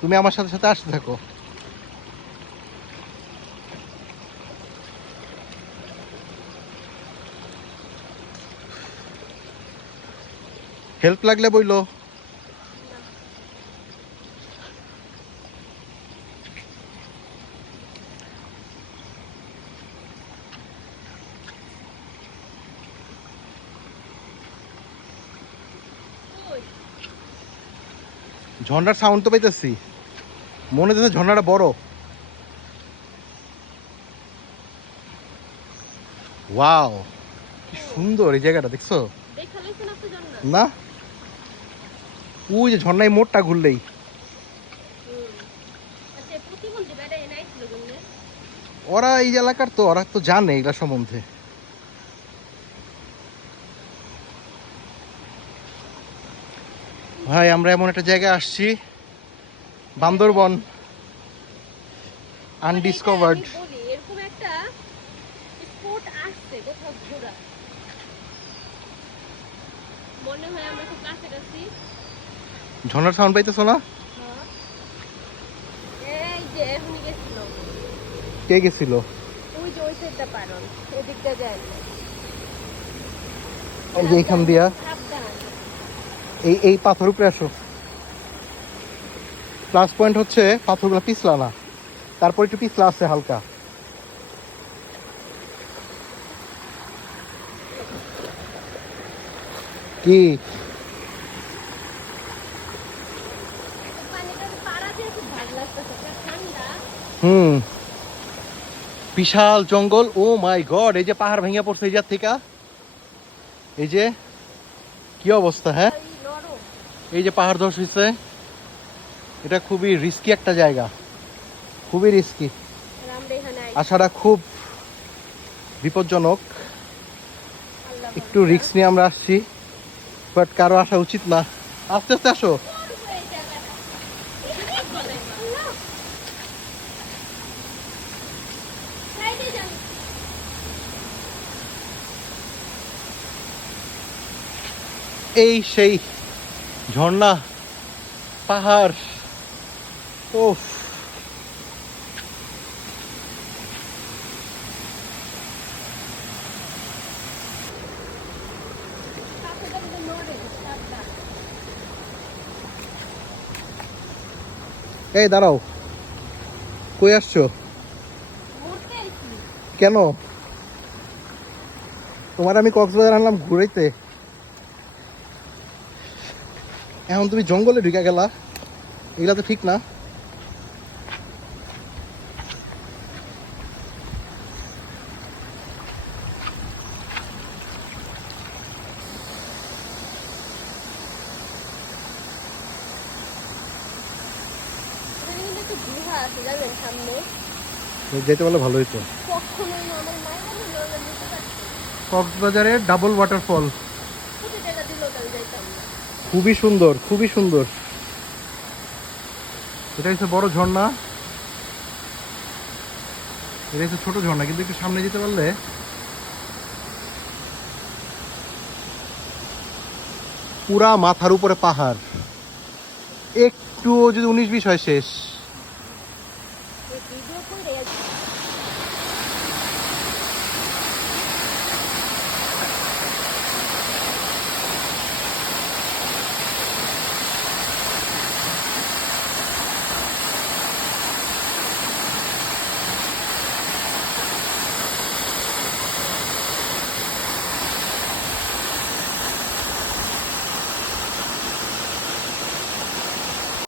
তুমি আমার সাথে সাথে আসতে থাকো। হেল্প লাগলে বইলো। ঝর্ণার সাউন্ড তো পাইতেছি, মনে হচ্ছে ঝর্ণাটা বড়। ওয়াও, কি সুন্দর এই জায়গাটা, দেখছো? না, ওই যে ঝর্ণায় মোড়টা ঘুরলেই। ওরা এই এলাকার তো, ওরা তো জানে এগুলা সম্বন্ধে। ভাই আমরা এমন একটা জায়গায় আসছি, বান্দরবন আনডিসকভার্ড। ঝর্ণার সাউন্ড পাইতেছো না? কে গেছিল? এই যে এখান দিয়া এই পাথর উপরে আসো। প্লাস পয়েন্ট হচ্ছে পাথরগুলো পিছলা না, তারপর একটু পিছলা আছে হালকা। কি হুম, বিশাল জঙ্গল। ও মাই গড, এই যে পাহাড় ভেঙে পড়ছে এই জায়গা থেকে। এই যে কি অবস্থা, হ্যাঁ এই যে পাহাড় ধস হয়েছে। এটা খুবই রিস্কি একটা জায়গা, খুবই রিস্কি। আসাটা খুব বিপজ্জনক। একটু রিস্ক নিয়ে আমরা আসছি, বাট কারো আসা উচিত না। আস্তে আস্তে আসো। এই সেই ঝর্ণা, পাহাড়। ওফ, এই দাঁড়াও, কই আসছো? কেন? তোমার আমি কক্সবাজার আনলাম ঘুরাইতে, এখন তুমি জঙ্গলে ঢুকে গেলা। এগুলা তো ঠিক না। যেতে বলে ভালো হইতো। কক্সবাজারের ডাবল ওয়াটারফল খুবই সুন্দর, খুবই সুন্দর। এটা হচ্ছে বড় ঝর্ণা, এটা হচ্ছে ছোট ঝর্ণা, কিন্তু একটু সামনে যেতে পারলে পুরা মাথার উপরে পাহাড়। একটু যদি 19-20 হয় শেষ।